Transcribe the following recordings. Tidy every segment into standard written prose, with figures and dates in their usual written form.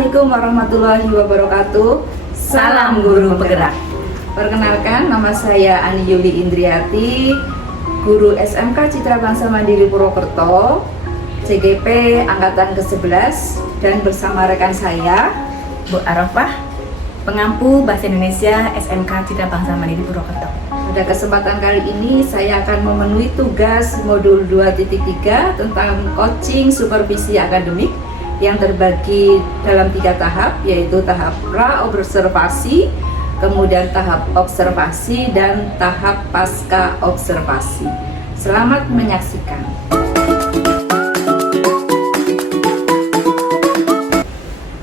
Assalamualaikum warahmatullahi wabarakatuh. Salam guru penggerak. Perkenalkan, nama saya Ani Yuli Indriati, guru SMK Citra Bangsa Mandiri Purwokerto, CGP Angkatan ke-11, dan bersama rekan saya Bu Arafah, pengampu Bahasa Indonesia SMK Citra Bangsa Mandiri Purwokerto. Pada kesempatan kali ini saya akan memenuhi tugas modul 2.3 tentang coaching supervisi akademik yang terbagi dalam 3 tahap, yaitu tahap pra-observasi, kemudian tahap observasi, dan tahap pasca observasi. Selamat menyaksikan.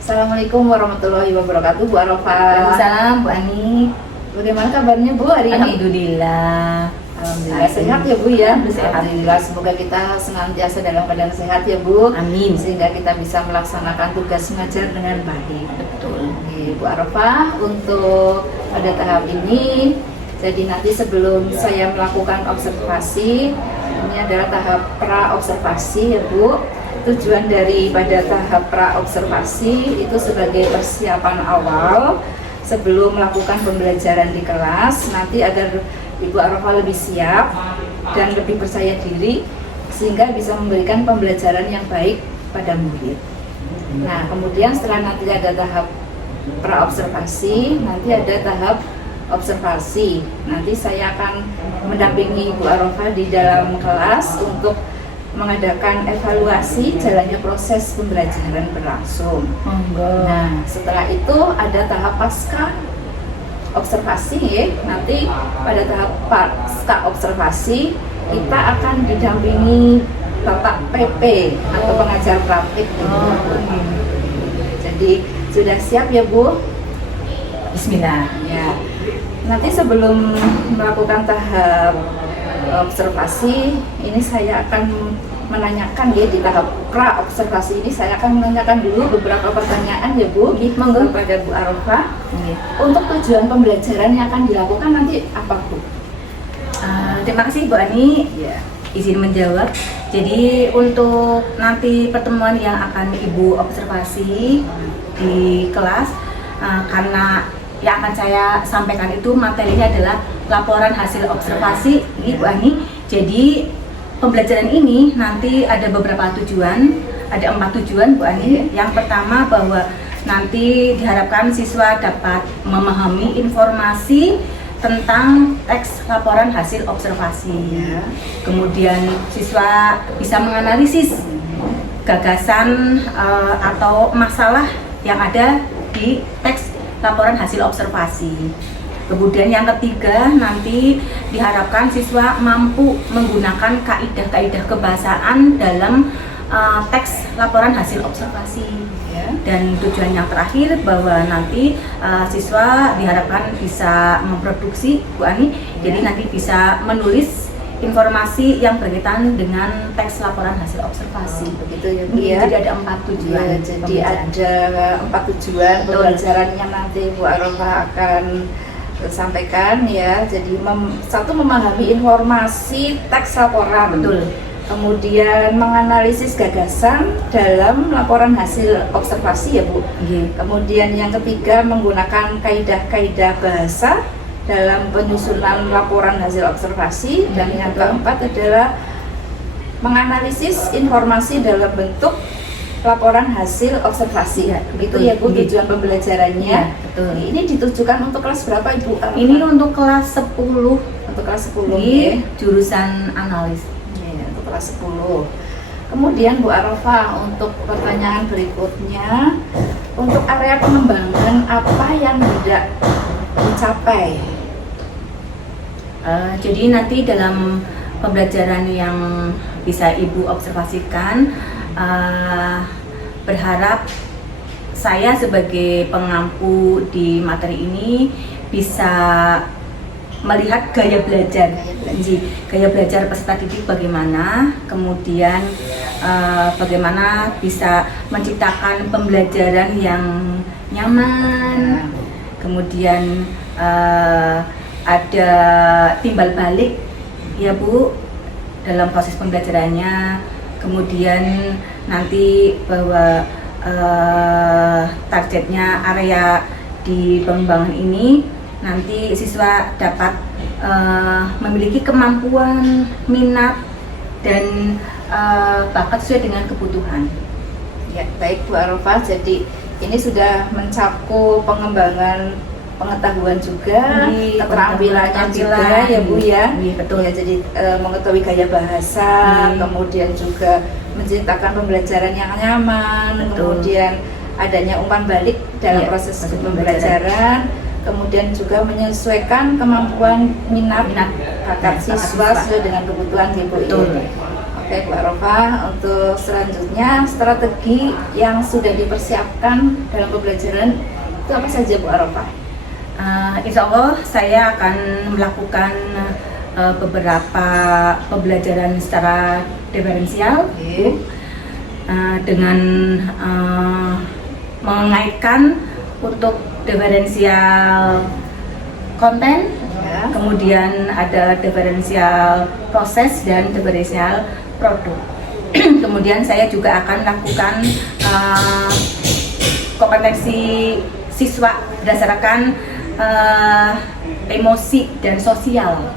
Assalamualaikum warahmatullahi wabarakatuh, Bu Arafah. Waalaikumsalam, Bu Ani. Bagaimana kabarnya Bu hari ini? Alhamdulillah. Alhamdulillah sehat ya Bu ya. Sehat. Alhamdulillah, semoga kita senantiasa dalam keadaan sehat ya Bu. Amin. Sehingga kita bisa melaksanakan tugas mengajar dengan baik. Betul. Oke, Bu Arafah, untuk pada tahap ini, jadi nanti sebelum saya melakukan observasi, ini adalah tahap pra-observasi ya Bu. Tujuan daripada tahap pra-observasi itu sebagai persiapan awal sebelum melakukan pembelajaran di kelas, nanti agar Ibu Arafah lebih siap dan lebih percaya diri sehingga bisa memberikan pembelajaran yang baik pada murid. Nah, kemudian setelah nanti ada tahap pra-observasi, nanti ada tahap observasi. Nanti saya akan mendampingi Ibu Arafah di dalam kelas untuk mengadakan evaluasi jalannya proses pembelajaran berlangsung. Nah, setelah itu ada tahap pasca observasi ya. Nanti pada tahap pasca observasi kita akan didampingi Bapak PP atau pengajar praktik. Jadi sudah siap ya Bu? Bismillah. Ya. Nanti sebelum melakukan tahap observasi ini saya akan menanyakan ya, di tahap pra observasi ini saya akan menanyakan dulu beberapa pertanyaan ya Bu kepada Bu Arafah. Untuk tujuan pembelajaran yang akan dilakukan nanti apa Bu? Terima kasih Bu Ani. Izin menjawab. Jadi untuk nanti pertemuan yang akan Ibu observasi di kelas, karena yang akan saya sampaikan itu materinya adalah laporan hasil observasi Ibu Ani. Jadi pembelajaran ini nanti ada beberapa tujuan, ada 4 tujuan Bu Ani. Yang pertama bahwa nanti diharapkan siswa dapat memahami informasi tentang teks laporan hasil observasi. Kemudian siswa bisa menganalisis gagasan atau masalah yang ada di teks laporan hasil observasi. Kemudian yang ketiga, nanti diharapkan siswa mampu menggunakan kaidah-kaidah kebahasaan dalam teks laporan hasil observasi. Dan tujuan yang terakhir bahwa nanti siswa diharapkan bisa memproduksi Bu Ani, jadi nanti bisa menulis informasi yang berkaitan dengan teks laporan hasil observasi. Begitu ya Bu ya. Jadi ada 4 tujuan. Ya, jadi ada 4 tujuan pembelajaran yang nanti Bu Arafah akan sampaikan ya. Jadi satu, memahami informasi teks laporan. Betul. Kemudian menganalisis gagasan dalam laporan hasil observasi ya Bu. Kemudian yang ketiga, menggunakan kaidah-kaidah bahasa dalam penyusunan laporan hasil observasi. Dan yang keempat adalah menganalisis informasi dalam bentuk laporan hasil observasi. Begitu ya Bu tujuan pembelajarannya. Betul. Ini ditujukan untuk kelas berapa Ibu? Ini untuk kelas 10. Untuk kelas 10 ya. Jurusan analis. Untuk kelas 10. Kemudian Bu Arafah, untuk pertanyaan berikutnya, untuk area pengembangan apa yang tidak dicapai? Jadi nanti dalam pembelajaran yang bisa Ibu observasikan, berharap saya sebagai pengampu di materi ini bisa melihat gaya belajar peserta didik bagaimana, kemudian bagaimana bisa menciptakan pembelajaran yang nyaman, kemudian ada timbal balik ya Bu dalam proses pembelajarannya, kemudian nanti bahwa targetnya area di pengembangan ini nanti siswa dapat memiliki kemampuan, minat, dan bakat sesuai dengan kebutuhan. Ya, baik Bu Arafah, jadi ini sudah mencakup pengembangan pengetahuan juga, keterampilannya juga ya Bu ya. Betul. Ya, jadi mengetahui gaya bahasa, kemudian juga menciptakan pembelajaran yang nyaman, kemudian adanya umpan balik dalam proses pembelajaran, kemudian juga menyesuaikan kemampuan minat bakat siswa sesuai dengan kebutuhan Ibu. Oke Bu Arafah, untuk selanjutnya strategi yang sudah dipersiapkan dalam pembelajaran itu apa saja Bu Arafah? Insya Allah saya akan melakukan beberapa pembelajaran secara diferensial, dengan mengaitkan untuk diferensial konten, kemudian ada diferensial proses dan diferensial produk. Kemudian saya juga akan lakukan kompetensi siswa berdasarkan emosi dan sosial.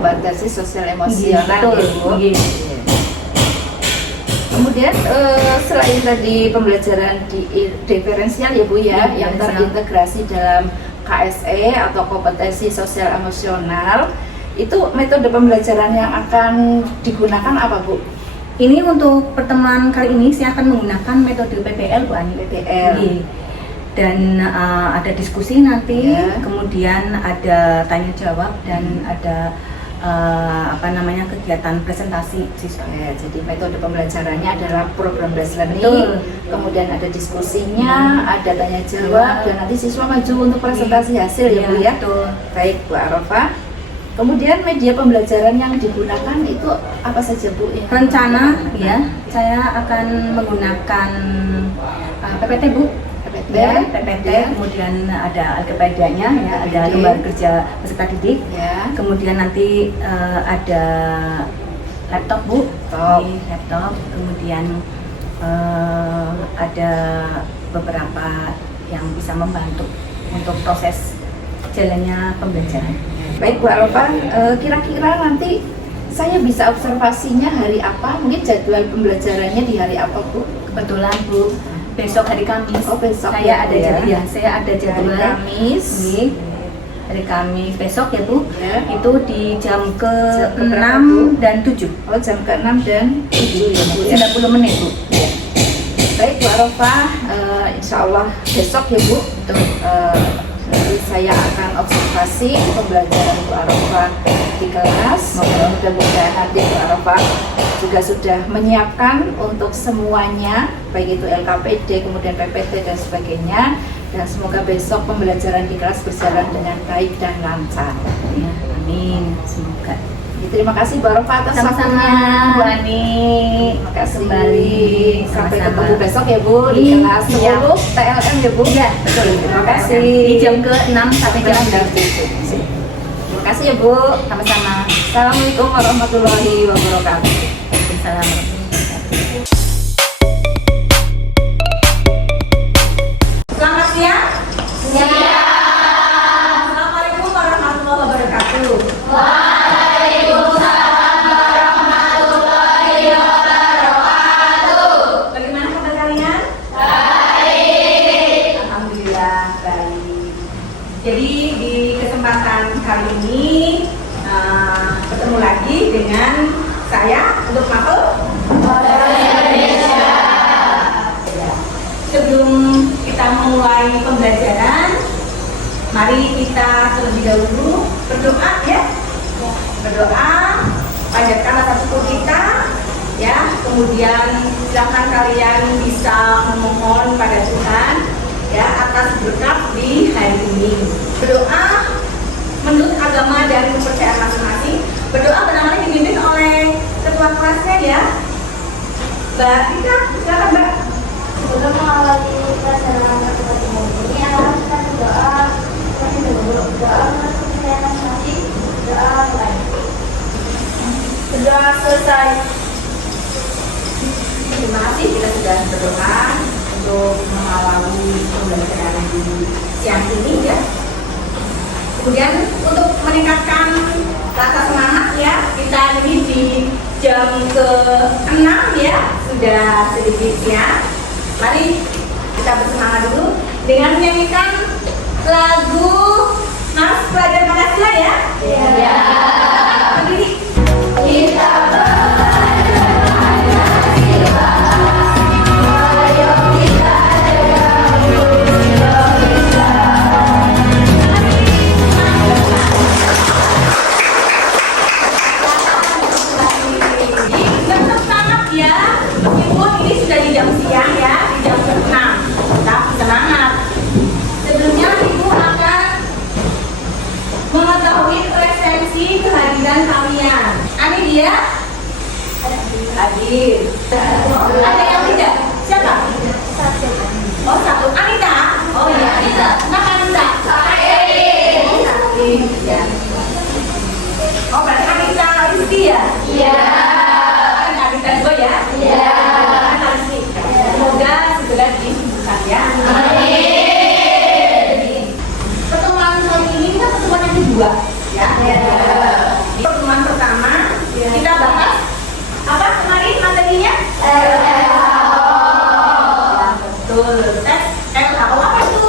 Kompetensi sosial emosional. Betul. Kemudian selain tadi pembelajaran diferensial ya Bu ya, yang terintegrasi dalam KSE atau kompetensi sosial emosional, itu metode pembelajaran yang akan digunakan apa Bu? Ini untuk pertemuan kali ini saya akan menggunakan metode PPL Bu Ani. PPL. Dan ada diskusi nanti, kemudian ada tanya jawab dan ada kegiatan presentasi siswa. Jadi metode pembelajarannya adalah program based learning, kemudian ada diskusinya, ada tanya jawab, dan nanti siswa maju untuk presentasi hasil ya Bu ya. Baik Bu Arafah. Kemudian media pembelajaran yang digunakan itu apa saja Bu? Rencana ya, saya akan menggunakan PPT Bu. PPT, kemudian ada Alkepedanya ya, ada lembar kerja peserta didik, kemudian nanti ada laptop Bu, laptop, kemudian ada beberapa yang bisa membantu untuk proses jalannya pembelajaran. Baik Bu Arafah, kira-kira nanti saya bisa observasinya hari apa? Mungkin jadwal pembelajarannya di hari apa Bu? Kebetulan Bu, besok hari Kamis. Besok saya ada jadwal. Saya ada jadwal hari Kamis. Hari Kamis besok ya Bu. Itu di jam ke-6 dan 7. Jam ke-6 dan 7 ya Bu. 90 menit Bu. Baik Bu Arafah, insya Allah besok ya Bu. Nanti saya akan observasi pembelajaran Bu Arafah di kelas. Mudah-mudahan nanti Bu Arafah juga sudah menyiapkan untuk semuanya, baik itu LKPD, kemudian PPT dan sebagainya, dan semoga besok pembelajaran di kelas berjalan dengan baik dan lancar. Ya, amin, semoga. Terima kasih Bu Arafah atas waktunya. Bu Ani. Terima kasih Kembali. Sampai ketemu besok ya Bu di kelas 10 TLM ya Bu. Ya, betul. Terima kasih. Di jam ke-6 sampai jam 7. Terima kasih ya Bu. Sama-sama. Assalamualaikum warahmatullahi wabarakatuh. Assalamualaikum. Selamat siang. Assalamualaikum warahmatullahi wabarakatuh. Waalaikumsalam warahmatullahi wabarakatuh. Bagaimana kabar kalian? Baik. Alhamdulillah baik. Jadi di kesempatan kali ini bertemu lagi dengan saya untuk matkul Indonesia. Sebelum kita mulai pembelajaran, mari kita terlebih dahulu berdoa ya. Berdoa, panjatkan rasa syukur kita ya. Kemudian silakan kalian bisa memohon pada Tuhan ya atas berkat di hari ini. Berdoa menurut agama dan kepercayaan masing-masing. Berdoa benar-benar dipimpin oleh ketua kelasnya ya, Mbak Rika. Silakan Mbak. Sebelum mengawali pelajaran seperti ini, kita berdoa terlebih dahulu. Doa menurut kepercayaan masing-masing. Doa mulai. Berdoa selesai. Terima kasih kita sudah berdoa. untuk mengawali pembelajaran di siang ini ya. Kemudian untuk meningkatkan rasa semangat ya, kita ini di jam ke-6 ya, sudah sedikit siang. Mari kita bersemangat dulu dengan menyanyikan lagu Mas Pelajar Pancasila ya. Iya. Berdiri. Kita belajar Pancasila. Ayo kita jaga Indonesia. Tetap semangat ya, meskipun ini sudah di jam siang ya, di jam ke-6. Tetap semangat. Sebelumnya Ibu akan mengetahui presensi kehadiran kalian. Ini dia hadir. Ada yang tidak? Siapa? Oh, satu. Anita. Oh iya, Anita. Kenapa Anita? Ya. Oh, berarti Anita Rizky ya? Iya. Anita juga ya? Iya. Anita Rizky. Semoga segera disembuhkan ya. Amin. Pertemuan kali ini kita pertemuan yang kedua ya. Di pertemuan pertama kita bahas apa kemarin materinya? Betul. Tes LHO apa itu?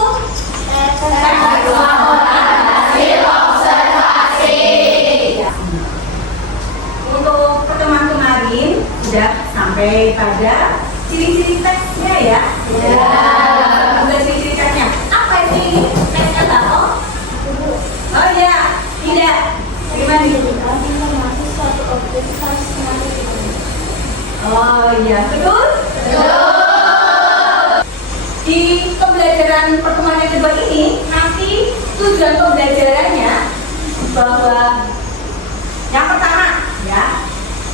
Tes Hasil observasi. Untuk pertemuan kemarin sudah sampai pada ciri-ciri tesnya ya. Udah ciri-ciri tesnya. Apa ini tes LHO? Oh iya, tidak. Gimana nih? Suatu objek harus mengalami. Oh iya, betul? Di pembelajaran pertemuan yang kedua ini, nanti tujuan pembelajarannya bahwa yang pertama ya,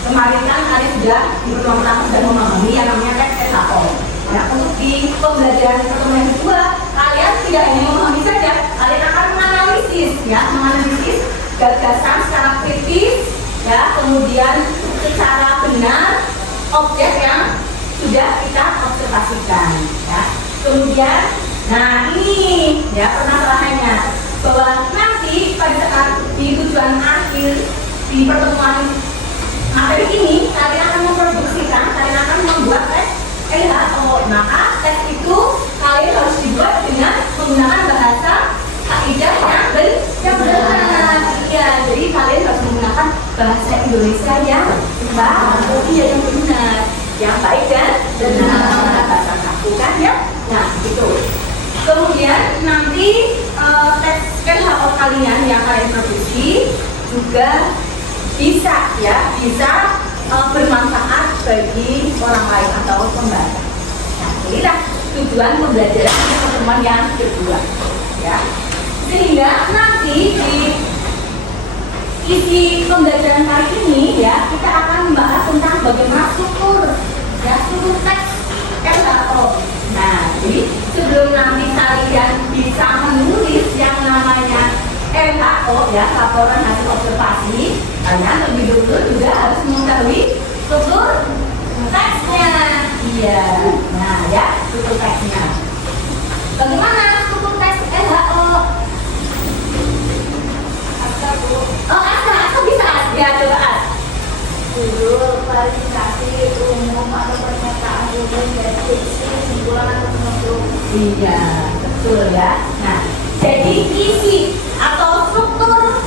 kemarin kan kalian sudah di pertemuan pertama sudah memahami yang namanya tes SAO. Ya, untuk di pembelajaran pertemuan yang kedua, kalian tidak hanya memahami saja, kalian akan menganalisis ya, menganalisis gagasan secara kritis ya, kemudian secara benar objek yang sudah kita observasikan ya. Kemudian, nah ini ya permasalahannya, bahwa nanti pada saat di tujuan akhir di pertemuan materi ini kalian akan memproduksikan, kalian akan membuat tes LHO. Maka tes itu kalian harus dibuat dengan menggunakan bahasa kaidah yang benar. Ya, jadi kalian harus menggunakan bahasa Indonesia yang baik, yang benar, yang baik dan benar, bahasa kaku kan ya. Nah, itu. Kemudian nanti tes LHO kalian yang kalian produksi juga bisa ya, bisa bermanfaat bagi orang lain atau pembaca. Nah, inilah tujuan pembelajaran di pertemuan yang kedua ya. Sehingga nanti di isi pembelajaran kali ini ya, kita akan membahas tentang bagaimana struktur ya, struktur teks LHO. Nah, jadi sebelum nanti kalian bisa menulis yang namanya LHO ya, laporan hasil observasi, kalian lebih dulu juga harus mengetahui struktur teksnya. Iya, nah ya, struktur teksnya. Bagaimana struktur teks LHO? Oh, Asa bisa ya, coba As. Judul, kualifikasi, umum atau pernyataan umum, deskripsi, kesimpulan atau penutup. Iya, betul ya. Nah, jadi isi atau struktur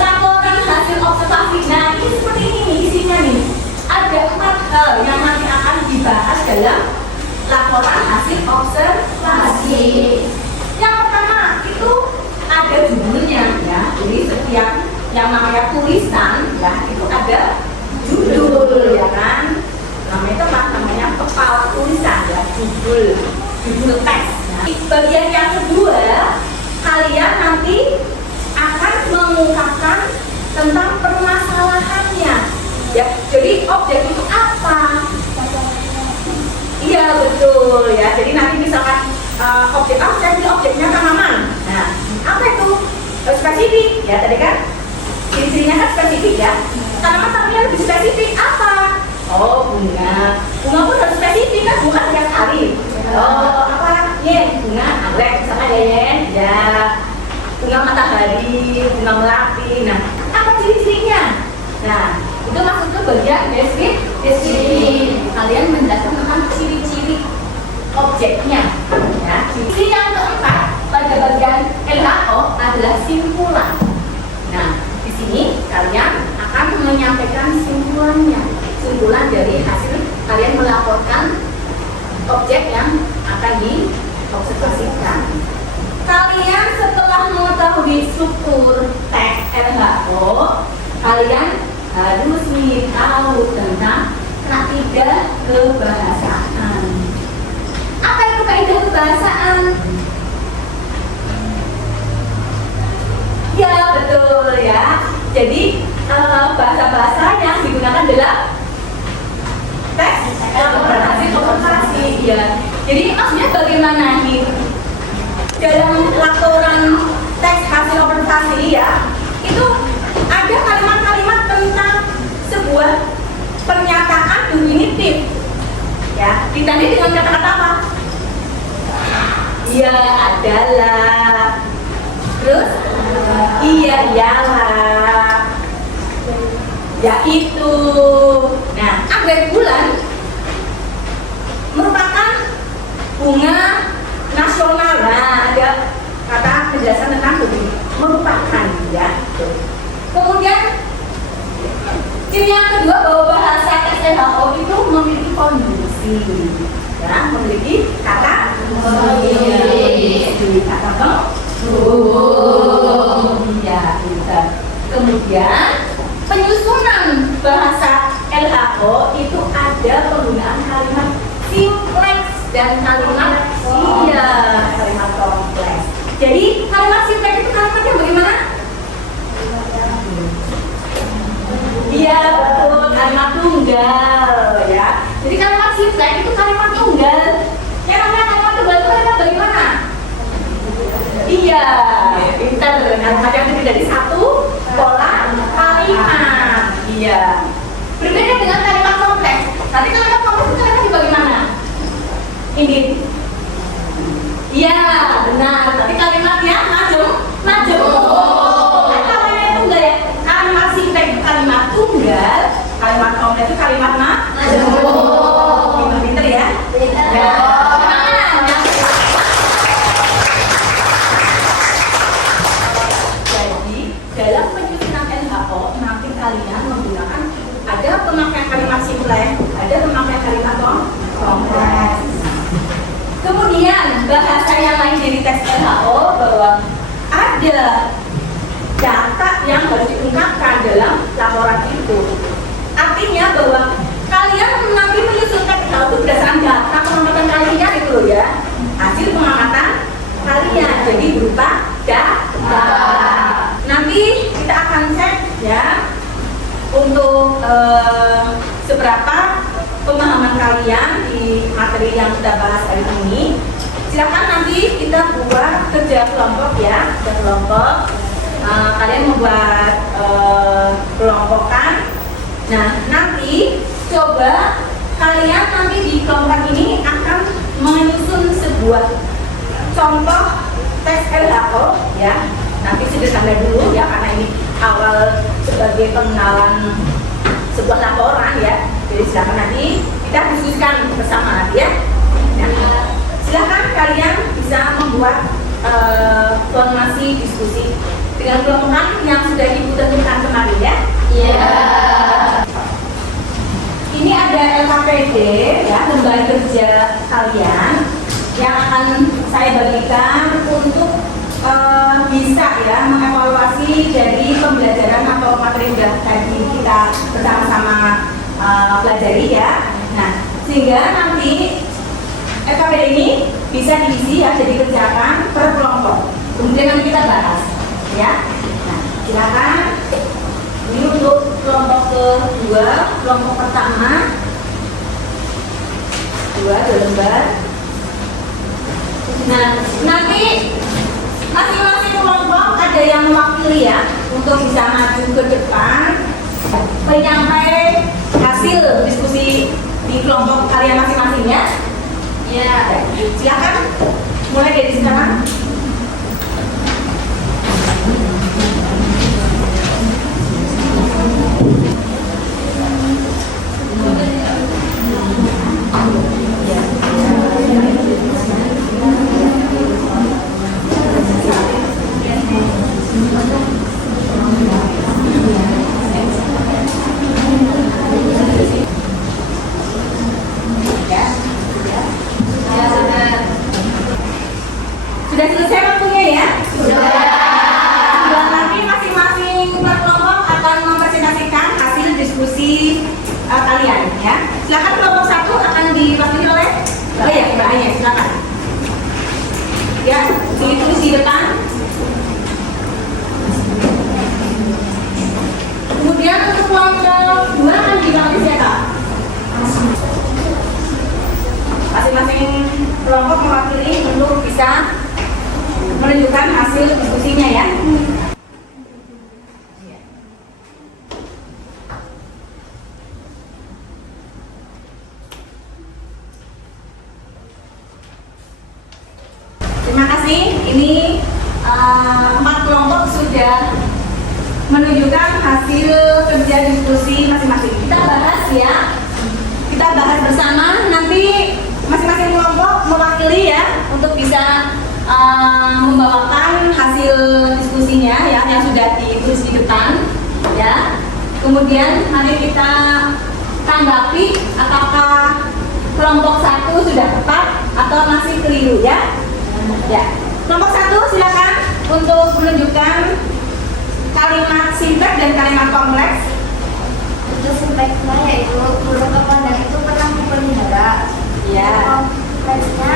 laporan hasil observasi. Nah, ini seperti ini isinya nih. Ada 4 hal yang nanti akan dibahas dalam laporan hasil observasi. Yang pertama itu ada judulnya ya. Jadi setiap yang namanya tulisan ya itu ada judul ya kan. Namanya itu namanya kepala tulisan ya, judul teks. Nah, bagian yang kedua, kalian nanti akan mengungkapkan tentang permasalahannya ya. Jadi objek itu apa? Iya betul ya. Jadi nanti misalkan objek objeknya tanaman. Nah, apa itu? Spesifik ya, tadi kan ciri-cirinya kan spesifik ya. Tanaman lebih spesifik apa? Oh, bunga. Bunga pun harus spesifik kan, bukan tiap hari. Oh deskripsi. Kalian menjelaskan tentang ciri-ciri objeknya. Ya. Ciri yang keempat pada bagian LHO adalah simpulan. Nah, di sini kalian akan menyampaikan simpulannya. Simpulan dari hasil kalian melaporkan objek yang akan diobservasikan. Kalian setelah mengetahui struktur teks LHO, kalian harus tahu tentang kaidah kebahasaan. Apa itu kaidah kebahasaan? Ya betul ya. Jadi bahasa-bahasa yang digunakan adalah teks observasi ya. Jadi maksudnya bagaimana nih? Dalam laporan teks hasil observasi ya, itu ada kalimat-kalimat tentang sebuah pernyataan infinitif ya, ditandai dengan kata-kata apa? Ya adalah, terus iya iyalah, yaitu. Nah, anggrek bulan merupakan bunga nasional. Nah, ada kata penjelasan tentang merupakan ya. Kemudian ciri yang kedua bahwa bahasa teks LHO itu memiliki konjungsi ya, memiliki kata ya, kemudian penyusunan bahasa LHO itu ada penggunaan kalimat simpleks dan kalimat kalimat kompleks. Jadi kalimat simpleks itu kalimat yang bagaimana? Iya betul, kalimat tunggal ya. Jadi kalimat simpleks itu kalimat tunggal. Yang namanya kalimat tunggal itu kalimat bagaimana? Iya, pintar. Kalimat yang terdiri dari satu pola kalimat. Iya. Berbeda dengan kalimat kompleks. Nanti kalimat kompleks itu kalimat bagaimana? Ini. Iya, benar. Tapi kalimatnya majemuk. Kalimat tunggal ya. Kalimat simpleks itu kalimat tunggal. Kalimat kompleks itu kalimat majemuk. Pintar ya? Ya. Dalam penyusunan LHO nanti kalian menggunakan ada pemakaian kalimat simpleks, ada pemakaian kalimat kompleks. Kemudian bahasa yang lain dari teks LHO bahwa ada data yang harus diungkapkan dalam laporan itu. Artinya bahwa kalian nanti menyusun teks LHO itu berdasarkan data pengamatan kalian itu loh ya, hasil pengamatan kalian, jadi berupa data. Nanti kita akan cek ya untuk seberapa pemahaman kalian di materi yang kita bahas hari ini. Silakan nanti kita buat kerja kelompok ya, kerja kelompok. Kalian membuat kelompokan. Nah nanti coba kalian nanti di kelompok ini akan menyusun sebuah contoh teks LHO ya. Nanti sederhana dulu ya, karena ini awal sebagai pengenalan sebuah laporan ya. Jadi silakan nanti kita diskusikan bersama ya. Nah, silakan kalian bisa membuat formasi diskusi dengan kelompokan yang sudah ibu tentukan kemarin ya. Iya. Ini ada LKPD ya, lembaga kerja kalian yang akan saya bagikan untuk bisa ya mengevaluasi dari pembelajaran atau materi yang tadi kita bersama-sama pelajari ya. Nah, sehingga nanti LKPD ini bisa diisi ya, jadi kerjakan per kelompok. Kemudian nanti kita bahas ya. Nah, silakan. Ini untuk kelompok kedua, kelompok pertama 2 lembar. Nah, nanti masing-masing kelompok ada yang mewakili ya untuk bisa maju ke depan menyampai hasil diskusi di kelompok kalian masing-masing ya. Ya, silakan mulai dari sekarang. ya. Silakan kelompok 1 akan diwakili oleh Mbak Aya, silakan. Ya, ditulis di depan. Kemudian untuk kelompok 2 akan diwakili siapa? Masing-masing kelompok mewakili untuk bisa menunjukkan hasil diskusinya ya. Terima kasih. Ini 4 kelompok sudah menunjukkan hasil kerja diskusi masing-masing. Kita bahas ya. Kita bahas bersama. Nanti masing-masing kelompok mewakili ya untuk bisa membawakan hasil diskusinya ya yang sudah ditulis di depan ya. Kemudian nanti kita tanggapi apakah kelompok 1 sudah tepat atau masih keliru ya. Ya. Kelompok 1 silakan untuk menunjukkan kalimat singkat dan kalimat kompleks. Untuk sinteksnya yaitu burung kepandang itu pernah dipelihara. Ya. Kompleksnya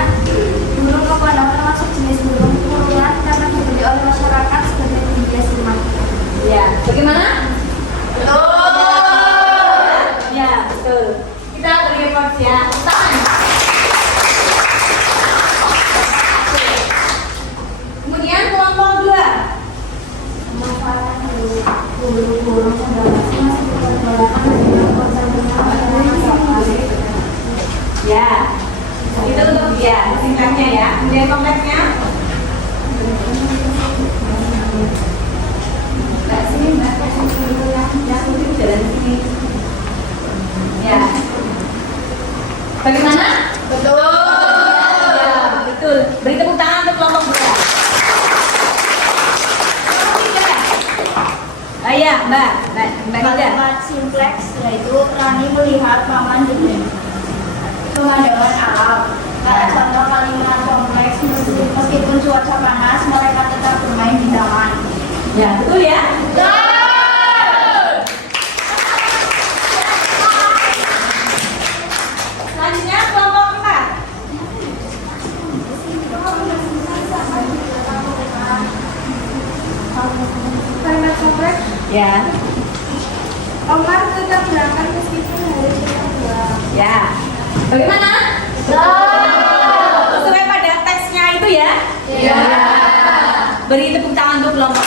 burung kepandang termasuk jenis burung kurungan karena dibeli oleh masyarakat sebagai hias rumah. Ya. Bagaimana? Betul. Ya, betul. Kita beri report ya. Tangan. Kemudian kelompok 2. Memanfaatkan burung-burung konservasi masih diperbolehkan dengan konservasi. Ya. Itu untuk ya singkatnya ya. Kemudian kompleksnya. Mbak sini Mbak yang itu jalan sini. Ya. Bagaimana? Betul. Ya, betul. Beri tepuk tangan untuk kelompok 2. Ya, Mbak Nida. Kalimat simpleks yaitu Rani melihat paman di pemandangan alam. Kayak contoh kalimat kompleks meskipun cuaca panas mereka tetap bermain di taman. Ya, betul ya? Selanjutnya kelompok 4. Kalimat kompleks Ya. Omar tetap berangkat meskipun harus tetap pulang. Ya. Bagaimana? Sesuai pada teksnya itu ya? Ya. Beri tepuk tangan untuk kelompok.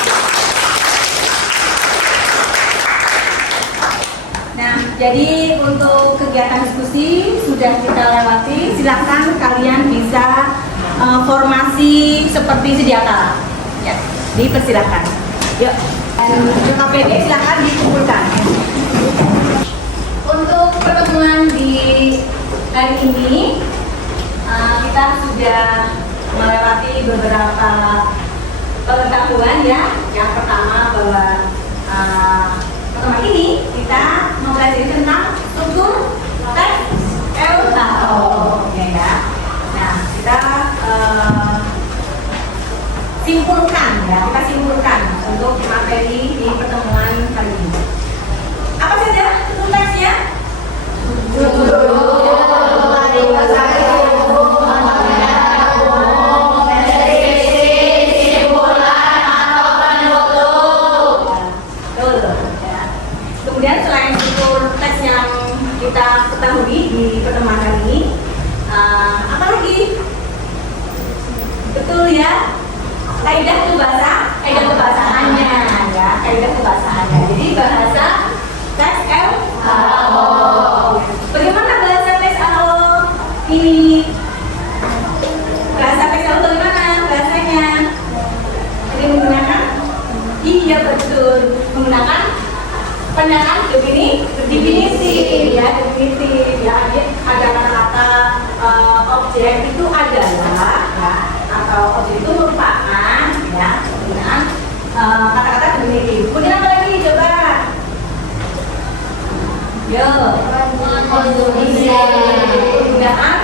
Nah, jadi untuk kegiatan diskusi sudah kita lewati. Silakan kalian bisa formasi seperti sedia kala. Ya, dipersilakan. Yuk. KPD silakan dikumpulkan. Untuk pertemuan di hari ini kita sudah melewati beberapa pengetahuan ya. Yang pertama bahwa pertemuan ini kita mempelajari tentang struktur teks LHO ya. Nah, kita simpulkan ya, kita simpulkan untuk materi di pertemuan kali ini. Apa saja struktur teksnya? Kemudian selain struktur teks yang kita ketahui di pertemuan kali ini, apa lagi? Betul ya? Kaidah kebahasaannya ya, kaidah kebahasaannya. Jadi bahasa teks LHO. Bagaimana bahasa teks LHO ini? Bahasa teks LHO bagaimana bahasanya? Jadi menggunakan? Iya betul, menggunakan pendapat definisi ya, definisi ya. Ada kata-kata objek itu adalah ya, atau objek itu merupakan ya penggunaan kata-kata definitif. Kemudian apa lagi coba? Yo, penggunaan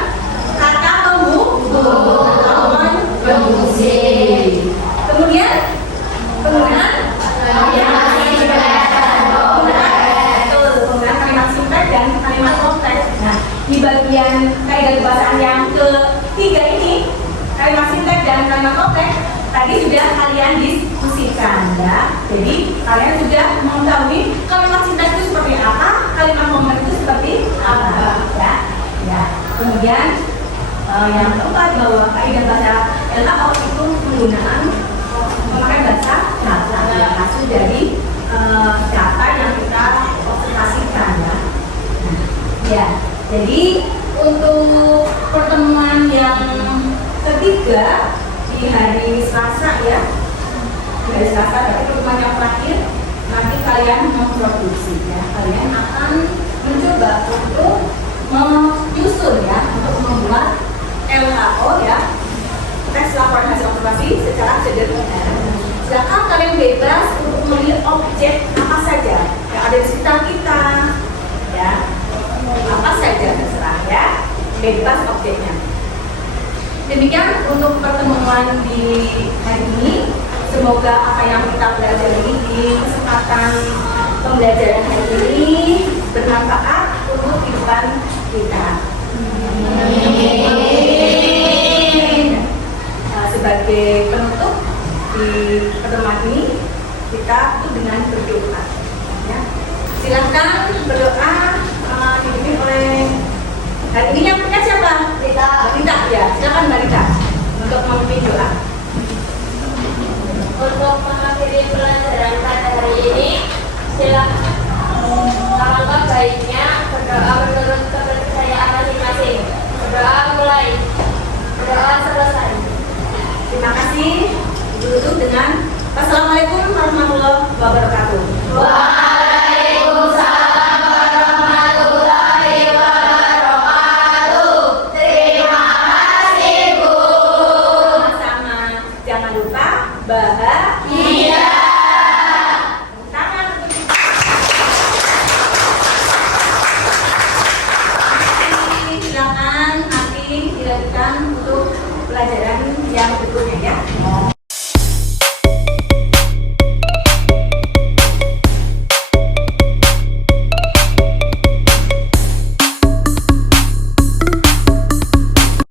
kata pembungkus. Kemudian penggunaan kalimat singkat dan kalimat kompleks. di bagian kaidah kebahasaan yang ketiga ini, kalimat sintek dan kalimat kompleks, tadi sudah kalian diskusikan ya. Jadi kalian sudah mengetahui kalimat sintek itu seperti apa, kalimat kompleks itu seperti apa ya. Ya. Kemudian yang keempat bahwa kaidah bahasa LKO itu menggunakan memakai bahasa kata yang hasil dari data yang kita observasikan ya. Ya, jadi untuk pertemuan yang ketiga di hari Selasa ya, di hari Selasa tapi pertemuan yang terakhir nanti kalian memproduksi ya, kalian akan mencoba untuk menyusun ya, untuk membuat LHO ya, tes laporan hasil observasi secara sederhana. Silakan kalian bebas untuk memilih objek apa saja yang ada di sekitar kita ya, apa saja terserah ya, bebas objeknya. Demikian untuk pertemuan di hari ini. Semoga apa yang kita pelajari di kesempatan pembelajaran hari ini bermanfaat untuk kehidupan kita. Sebagai penutup di pertemuan ini, kita tutup dengan berdoa. Ya. Silakan berdoa dipimpin oleh hari ini yang punya siapa? Rita ya. Silakan Mbak Rita untuk memimpin doa. Untuk mengakhiri pelajaran pada hari ini, silakan alangkah baiknya berdoa menurut kepercayaan masing-masing. Berdoa mulai, berdoa selesai. Terima kasih. Ditutup dengan Wassalamualaikum warahmatullahi wabarakatuh. Waalaikumsalam warahmatullahi wabarakatuh. Terima kasih Bu. Sama-sama. Jangan lupa bahagia. Tangan untuk silakan nanti dilanjutkan untuk pelajaran yang berikutnya.